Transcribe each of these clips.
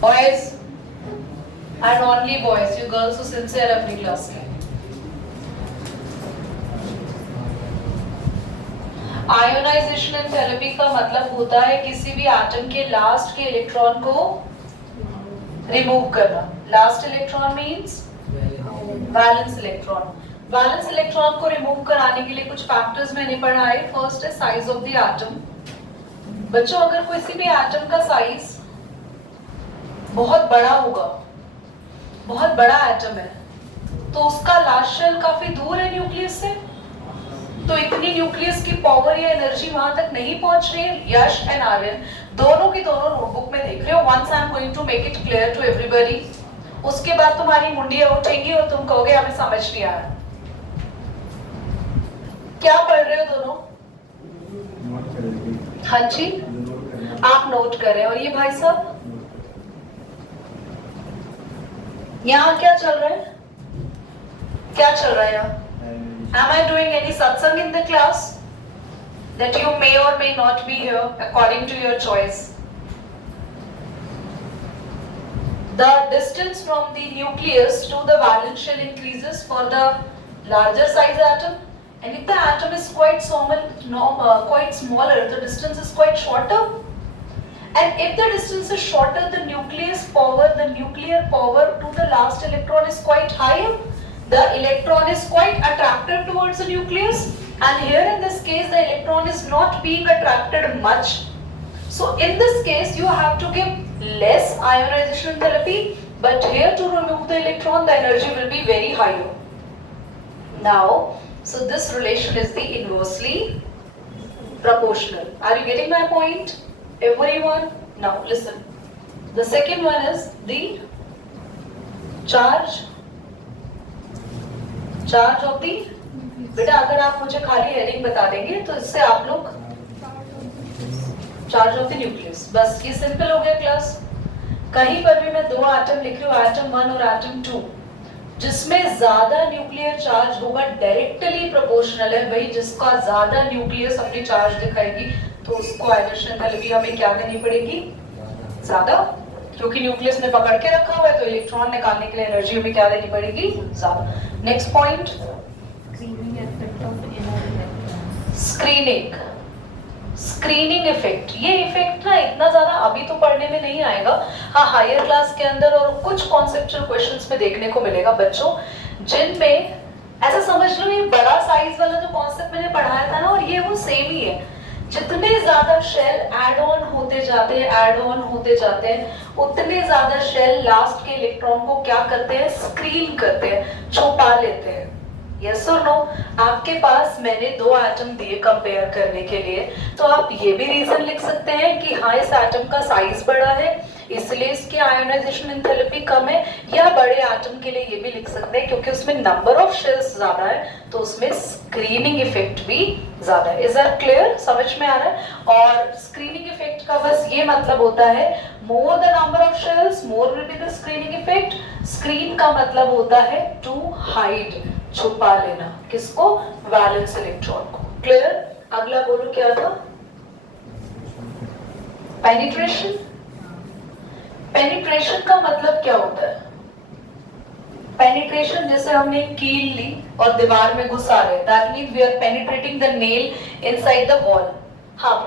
Boys and only boys, you girls who sincere अपनी class में. Ionisation enthalpy का मतलब होता है किसी भी एटम के लास्ट के इलेक्ट्रॉन को रिमूव करना. Last electron means valence electron. Valence electron को रिमूव कराने के लिए कुछ फैक्टर्स मैंने पढ़ा है. फर्स्ट है साइज ऑफ द एटम. बच्चों अगर किसी भी एटम का साइज बहुत बड़ा होगा, बहुत बड़ा एटम है, तो उसका लास्ट शेल काफी दूर है न्यूक्लियस से, तो इतनी न्यूक्लियस की पावर या एनर्जी वहां तक नहीं पहुंच रही है. यश एंड आर्यन दोनों की दोनों नोटबुक में देख रहे हो. Once I am going to make it clear to everybody. उसके बाद तुम्हारी मुंडियां उठेंगी और तुम कहोगे हमें समझ नहीं आया. क्या पढ़ रहे हो दोनों? हाँ जी, आप नोट कर रहे हैं. और ये भाई साहब यहाँ क्या चल रहा है? क्या चल रहा है यहाँ? Am I doing any satsang in the class that you may or may not be here according to your choice? The distance from the nucleus to the valence shell increases for the larger size atom, and if the atom is quite smaller, the distance is quite shorter. And if the distance is shorter, the nuclear power to the last electron is quite higher. The electron is quite attracted towards the nucleus, and here in this case the electron is not being attracted much. So in this case you have to give less ionization enthalpy, but here to remove the electron the energy will be very higher. Now, so this relation is the inversely proportional. Are you getting my point? Everyone? Now listen. The second one is the charge of the. बेटा अगर आप मुझे खाली heading बता देंगे तो इससे आप लोग चार्ज ऑफ द न्यूक्लियस, बस ये सिंपल हो गया क्लास. कहीं पर भी मैं दो एटम लिख रही हूँ, एटम 1 और एटम 2, जिसमें ज्यादा न्यूक्लियर चार्ज होगा डायरेक्टली प्रोपोर्शनल है. भाई जिसका ज्यादा न्यूक्लियस अपनी चार्ज दिखाएगी तो उसको आयनेशन एंथैल्पी हमें क्या करनी पड़ेगी? ज्यादा, क्योंकि न्यूक्लियस ने पकड़ के रखा हुआ है तो इलेक्ट्रॉन निकालने के लिए एनर्जी हमें क्या देनी पड़ेगी? ज्यादा. Next point, screening effect. ये इफेक्ट ना इतना ज्यादा अभी तो पढ़ने में नहीं आएगा. हाँ, हायर क्लास के अंदर और कुछ कॉन्सेप्चुअल क्वेश्चंस में देखने को मिलेगा बच्चों, जिनमें ऐसा समझ लो ये बड़ा साइज वाला जो कॉन्सेप्ट मैंने पढ़ाया था ना, और ये वो सेम ही है. जितने ज्यादा शेल ऐड ऑन होते जाते हैं उतने ज्यादा शेल लास्ट के इलेक्ट्रॉन को क्या करते हैं? स्क्रीन करते हैं, छुपा लेते हैं. यस और नो? आपके पास मैंने दो एटम दिए कंपेयर करने के लिए, तो आप ये भी रीजन लिख सकते हैं कि हाँ इस एटम का साइज बड़ा है इसलिए इसकी आयोनाइजेशन एंथैल्पी कम है, या बड़े एटम के लिए ये भी लिख सकते हैं क्योंकि उसमें नंबर ऑफ शेल्स ज्यादा है तो उसमें स्क्रीनिंग इफेक्ट भी ज्यादा है. Is that clear? समझ में आ रहा है? और स्क्रीनिंग इफेक्ट का बस ये मतलब होता है more the number of shells more will be the screening effect. Screen का मतलब होता है टू हाइड, छुपा लेना. किसको? वैलेंस इलेक्ट्रॉन को. क्लियर? अगला बोलो क्या था? पेनिट्रेशन. पेनिट्रेशन का मतलब क्या होता है? पेनिट्रेशन जैसे हमने कील ली और दीवार में घुसा रहे, that means we are penetrating the nail inside the wall. हाँ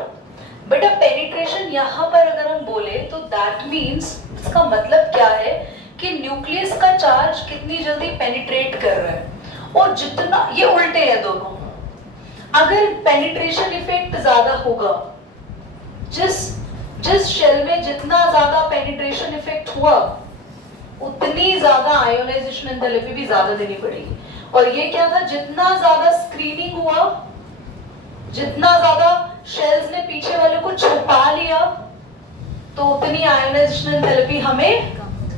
बेटा, पेनिट्रेशन यहाँ पर अगर हम बोले तो दैट मींस इसका मतलब क्या है कि न्यूक्लियस का चार्ज कितनी जल्दी पेनिट्रेट कर रहा है, और जितना ये उल्टे है दोनों. अगर पेनिट्रेशन इफेक्ट ज्यादा होगा, जिस शेल में जितना ज्यादा पेनिट्रेशन इफेक्ट हुआ उतनी ज्यादा आयोनाइजेशन एंथैल्पी भी ज्यादा देनी पड़ेगी. और ये क्या था? जितना ज्यादा स्क्रीनिंग हुआ, जितना ज्यादा शेल्स ने पीछे वाले को छुपा लिया, तो उतनी आयोनाइजेशन एंथैल्पी हमें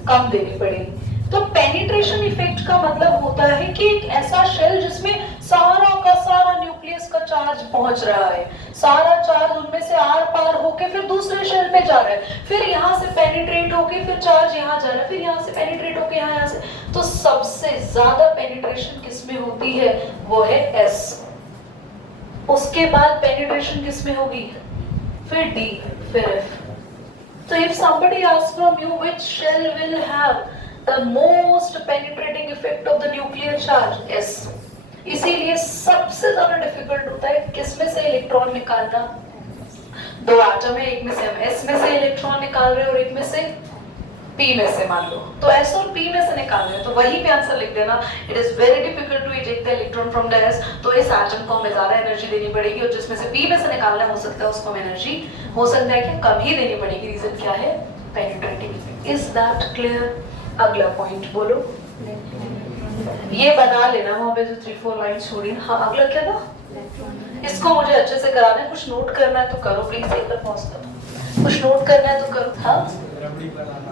कम देनी पड़ेगी. तो पेनिट्रेशन इफेक्ट का मतलब होता है कि एक ऐसा शेल जिसमें सारा का सारा न्यूक्लियस का चार्ज पहुंच रहा है, सारा चार्ज उनमें से आर पार होके फिर दूसरे शेल पे जा रहा है, फिर यहाँ से पेनिट्रेट होके फिर चार्ज यहाँ जा रहा है, फिर यहाँ से पेनिट्रेट होके यहाँ से. तो सबसे ज्यादा पेनिट्रेशन किसमें होती है? वो है एस. उसके बाद पेनिट्रेशन किसमें होगी? फिर डी, फिर F. So if somebody asks from you which shell will have the most penetrating effect of the nuclear charge, S. इसीलिए सबसे ज्यादा डिफिकल्ट होता है किसमें से इलेक्ट्रॉन निकालना। दो एटम है, एक में से हम S में से इलेक्ट्रॉन निकाल रहे हैं और एक में से P में से, मान लो तो S और P में से निकाल रहे हैं, तो वही पे आंसर लिख देना। It is very difficult to eject the electron from the S, तो इस एटम को हमें ज्यादा एनर्जी देनी पड़ेगी और जिसमें से P में से निकालना हो सकता है उसको हमें एनर्जी हो सकता है कि कम ही देनी पड़ेगी। रीजन क्या है? Penetrating effect. Is that clear? अगला पॉइंट बोलो। ये बना लेना वहां पे जो 3-4 लाइन छोड़ी। हाँ अगला क्या था? इसको मुझे अच्छे से कराना है, कुछ नोट करना है तो करो प्लीज, एक बार पॉज करो, कुछ नोट करना है तो करो। हाँ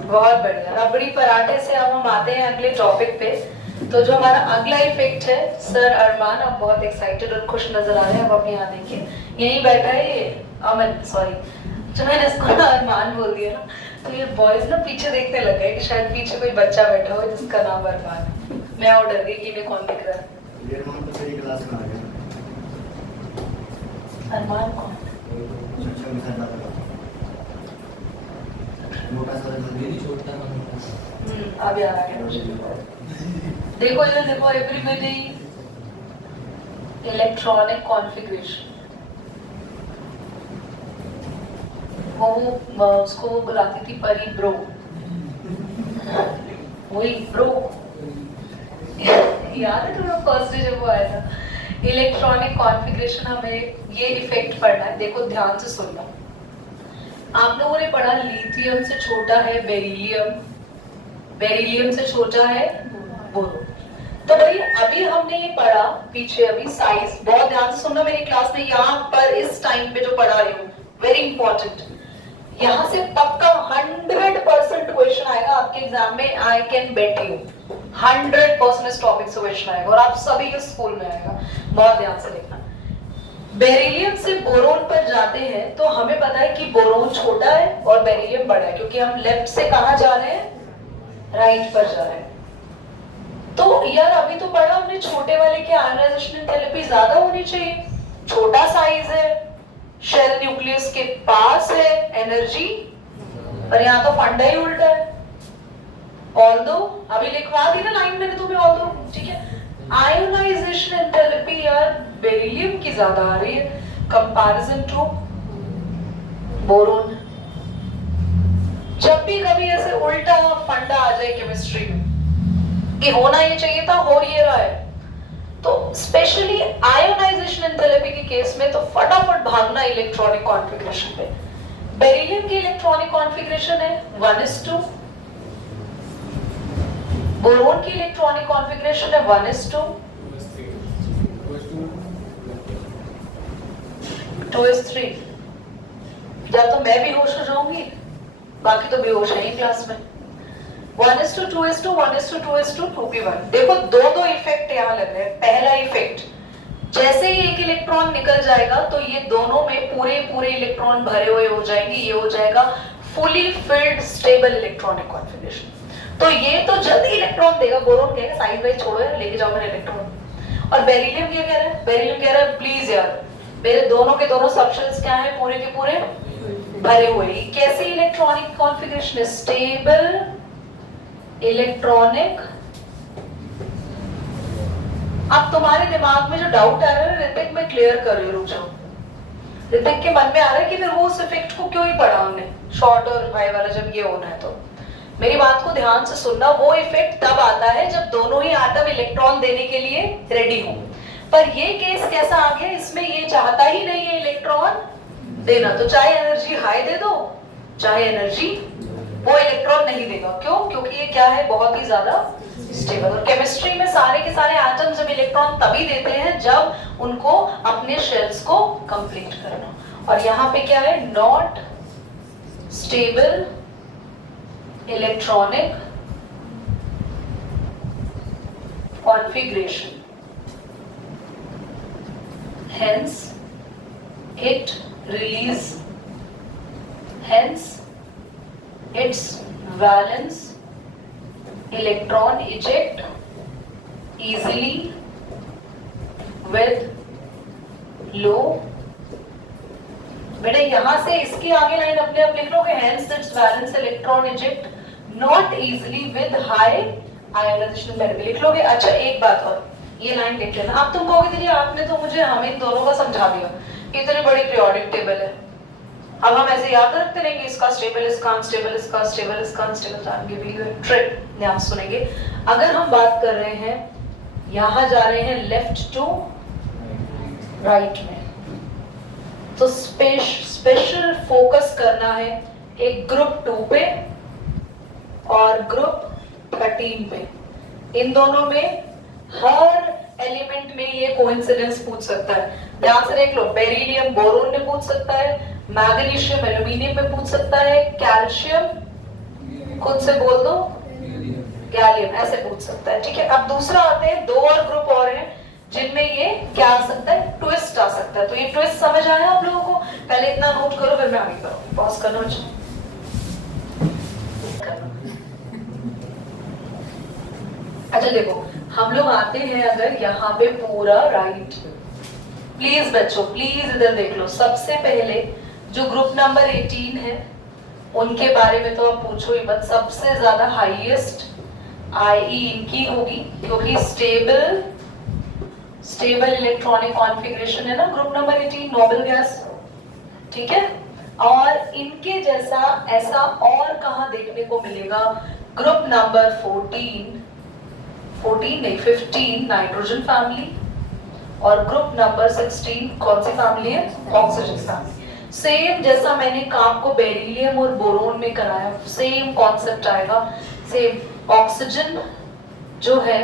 बहुत बढ़िया। रबड़ी पराठे से अब हम आते हैं अगले टॉपिक पे। तो जो हमारा अगला इफेक्ट है, सर अरमान आप बहुत एक्साइटेड और खुश नजर आ रहे हैं, अब आप यहाँ देखिए यही बैठा है ये अमन, सॉरी जो मैंने इसको ना अरमान बोल दिया ना, तो ये बॉयज ना पीछे देखने लग गए कि शायद पीछे कोई बच्चा बैठा हो जिसका नाम अरमान है। मैं और डर गई कि मैं कौन दिख रहा है। ये अरमान तो तेरी क्लास में आ गया। अरमान कौन? शिक्षक में खाता था मोटा सा मेरी छोटा मोटा अब याद आ गया मुझे। देखो इधर देखो, एवरीबॉडी इलेक्ट्रॉनिक कॉन्फ़िगरेशन, वो उसको वो बुलाती थी परी ब्रो, वही ब्रो याद है तुम्हें फर्स्ट डे जब वो आया था। इलेक्ट्रॉनिक कॉन्फ़िगरेशन हमें ये इफेक्ट पढ़ना है, देखो ध्यान से सुनना। आप लोगों ने पढ़ा लिथियम से छोटा है बेरिलियम, बेरिलियम से छोटा है बोरोन। तो भाई अभी हमने ये पढ़ा पीछे अभी साइज, बहुत ध्यान से सुनना मेरी क्लास में, यहाँ पर इस टाइम पे जो पढ़ा रही हूँ वेरी इंपॉर्टेंट, यहाँ से पक्का 100% क्वेश्चन आएगा आपके एग्जाम में। आई कैन बेट यू 100% इस टॉपिक से क्वेश्चन आएगा और आप सभी के स्कूल में आएगा, बहुत ध्यान से देखना। बेरिलियम से बोरोन पर जाते हैं तो हमें पता है कि बोरोन छोटा है और बेरिलियम बड़ा है, क्योंकि हम लेफ्ट से कहां जा रहे हैं? राइट पर जा रहे हैं। तो यार अभी तो पढ़ा हमने छोटे वाले की आयनाइजेशन एंथैल्पी ज्यादा होनी चाहिए, छोटा साइज है, शेल न्यूक्लियस के पास है एनर्जी, पर यहाँ तो फंडा ही उल्टा है। ऑल्दो अभी लिखवा दी ना लाइन मैंने तुम्हें, ऑल्दो ठीक है। आयोनाइजेशन एंथैल्पी यार बेरिलियम की ज्यादा आ रही है कंपैरिजन टू बोरोन। जब भी कभी ऐसे उल्टा फंडा आ जाए केमिस्ट्री में कि होना ये चाहिए था हो ये रहा है, तो स्पेशली आयोनाइजेशन एंथैल्पी के केस में तो फटाफट भागना इलेक्ट्रॉनिक कॉन्फ़िगरेशन पे। बेरिलियम की इलेक्ट्रॉनिक कॉन्फ़िगरेशन है 1:2, बोरोन की इलेक्ट्रॉनिक कॉन्फ़िगरेशन है 1:2, 2:3। या तो मैं बेहोश हो जाऊंगी, बाकी तो बेहोश है ही क्लास में। 1:2, 2:2, 1:2, 2:1। देखो दो इफेक्ट यहाँ लग रहे हैं। पहला इफेक्ट, जैसे ही एक इलेक्ट्रॉन निकल जाएगा तो ये दोनों में पूरे इलेक्ट्रॉन भरे हुए हो जाएंगे, ये हो जाएगा fully filled stable electronic configuration. तो ये तो जल्दी इलेक्ट्रॉन देगा, बोरोन कहेगा साइड वाइज छोड़ो यार, लेके जाओ मेरे इलेक्ट्रॉन। और बेरिलियम क्या कह रहा है? बेरिलियम कह रहा है प्लीज यार मेरे दोनों के दोनों सबशेल्स क्या है? पूरे के पूरे भरे हुए। कैसी इलेक्ट्रॉनिक कॉन्फ़िगरेशन है? Stable electronic. अब तुम्हारे दिमाग में जो डाउट आ रहा है ऋतिक में क्लियर कर रही हूं, रुक जाओ। ऋतिक के मन में आ रहा है कि फिर वो उस इफेक्ट को क्यों ही पढ़ा हमने शॉर्ट और हाई वाला, जब ये होना है तो मेरी बात को ध्यान से सुनना। वो इफेक्ट तब आता है जब दोनों ही एटम इलेक्ट्रॉन देने के लिए रेडी हो। पर ये केस कैसा आ गया, इसमें ये चाहता ही नहीं है इलेक्ट्रॉन देना, तो चाहे एनर्जी हाई दे दो चाहे एनर्जी, वो इलेक्ट्रॉन नहीं देगा। क्यों? क्योंकि ये क्या है? बहुत ही ज्यादा स्टेबल। और केमिस्ट्री में सारे के सारे एटम्स जब इलेक्ट्रॉन तभी देते हैं जब उनको अपने शेल्स को कंप्लीट करना। और यहाँ पे क्या है? Not stable electronic configuration, hence it release, hence its valence electron eject easily with low बेटा यहाँ से इसकी आगे लाइन अपने आप लिख लो कि hence its valence electron eject not easily with high ionization therapy लिख लोगे। अच्छा एक बात और, ये लाइन लिख लेना। अब तुम कहोगे दीदी आपने तो मुझे हम इन दोनों का समझा दिया, इतनी बड़ी पीरियोडिक टेबल है, अब हम ऐसे याद रखते रहेंगे इसका स्टेबल, इसका अनस्टेबल, इसका स्टेबल, इसका unstable. I am giving you a trick, ध्यान सुनेंगे। अगर हम बात कर रहे हैं यहाँ जा रहे हैं लेफ्ट टू राइट में, तो स्पेशल फोकस करना है एक ग्रुप 2 पे और ग्रुप 13 पे। इन दोनों में हर एलिमेंट में ये कोइंसिडेंस पूछ सकता है, ध्यान से देख लो। बेरिलियम बोरोन में पूछ सकता है, मैग्नीशियम एल्यूमिनियम में पूछ सकता है, कैल्शियम खुद से बोल दो गैलियम, ऐसे पूछ सकता है। ठीक है, अब दूसरा आते हैं, 2 और ग्रुप और हैं जिनमें ये क्या आ सकता है, ट्विस्ट आ सकता है। तो ये ट्विस्ट समझ आया आप लोगों को? पहले इतना नोट करो फिर मैं आगे करूँ, पॉज करना। अच्छा देखो, हम लोग आते हैं अगर यहाँ पे पूरा राइट, प्लीज बच्चों प्लीज इधर देख लो। सबसे पहले जो ग्रुप नंबर 18 है उनके बारे में तो आप पूछो ही मत, सबसे ज्यादा हाईएस्ट आईई इनकी होगी क्योंकि स्टेबल इलेक्ट्रॉनिक कॉन्फ़िगरेशन है ना ग्रुप नंबर 18, नोबल गैस। ठीक है, और इनके जैसा ऐसा और कहाँ देखने को मिलेगा? ग्रुप नंबर 14 नहीं 15 नाइट्रोजन फैमिली, और ग्रुप नंबर 16 कौन सी फैमिली है? Oxygen family. सेम जैसा मैंने काम को बेरिलियम और बोरोन में कराया, सेम कॉन्सेप्ट आएगा। सेम ऑक्सीजन जो है,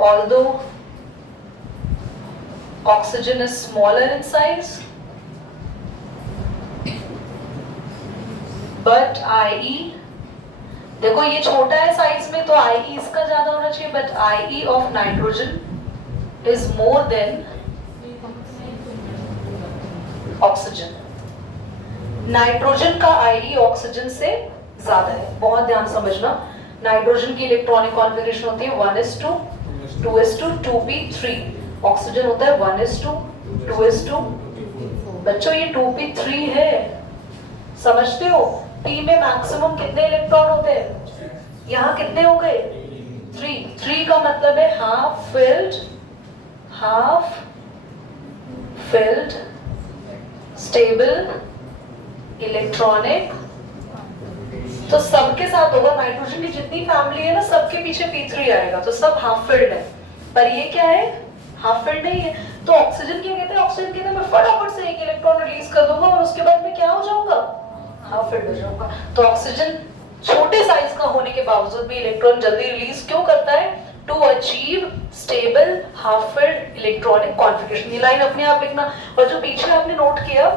although oxygen is smaller in size but I, देखो ये छोटा है साइज में तो आई इसका ज्यादा होना चाहिए, but I of nitrogen is more than oxygen. Nitrogen का आई ऑक्सीजन से ज्यादा है, बहुत ध्यान समझना। नाइट्रोजन की इलेक्ट्रॉनिक कॉन्फ़िगरेशन होती है 1s2 2s2 2p3, ऑक्सीजन होता है 1s2 2s2। बच्चों ये 2p3 है, समझते हो? p में मैक्सिमम कितने इलेक्ट्रॉन होते हैं? यहाँ कितने हो गए? 3 का मतलब है हाफ फिल्ड स्टेबल इलेक्ट्रॉनिक। तो सबके साथ होगा, नाइट्रोजन की जितनी फैमिली है ना सबके पीछे p3 आएगा, तो सब हाफ फिल्ड है। पर ये क्या है? हाफ फिल्ड नहीं है। तो ऑक्सीजन क्या कहते हैं? ऑक्सीजन कहते हैं मैं फटाफट से एक इलेक्ट्रॉन रिलीज कर दूंगा और उसके बाद में क्या हो जाऊंगा? हाफ फिल्ड हो जाऊंगा। तो ऑक्सीजन छोटे साइज का होने के बावजूद भी इलेक्ट्रॉन जल्दी रिलीज क्यों करता है? To achieve stable half filled electronic configuration. ये लाइन अपने आप लिखना। और जो पीछे आपने नोट किया,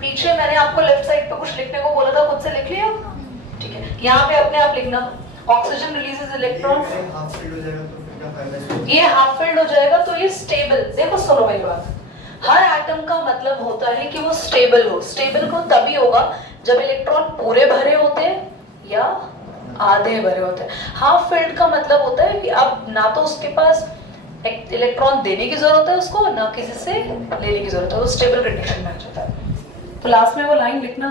पीछे मैंने आपको लेफ्ट साइड पे कुछ लिखने को बोला था, खुद से लिख लिया? ठीक है, यहाँ पे अपने आप लिखना ऑक्सीजन रिलीजेस इलेक्ट्रॉन, ये हाफ फिल्ड हो जाएगा तो ये स्टेबल। देखो सुनो मेरी बात, हर एटम का मतलब होता है कि वो स्टेबल हो। स्टेबल को तभी होगा जब इलेक्ट्रॉन पूरे भरे होते हैं या आधे भरे होते हैं। हाफ फिल्ड का मतलब होता है कि अब ना तो उसके पास इलेक्ट्रॉन देने की जरूरत है उसको, ना किसी से लेने की जरूरत है, वो स्टेबल कंडीशन में आ जाता है। तो लास्ट में वो लाइन लिखना।